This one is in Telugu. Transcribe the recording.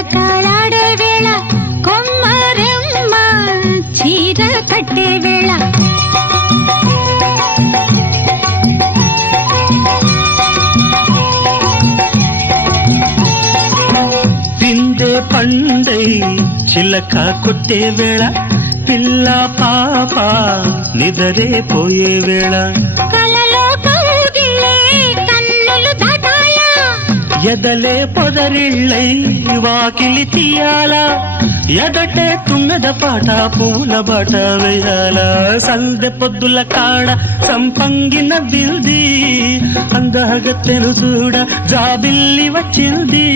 జలకాలాడే వేళ కొమ్మరెమ్మ చీర కట్టే వేళ పిందే పండై చిలక కొట్టే వేళ పిల్ల పాప నిదరే పోయే వేళ కలలో కౌగిలే కన్నులు దాటాయా ఎదలే పొదరిళ్ళై వాకిలి తీయాలా ఎదటే తుమ్మెద పాట పూల బాట వేయాల సందె పొద్దుల కాడ సంపంగిన బిల్ది అందగత్తెను చూడ జాబిల్లి వచ్చింది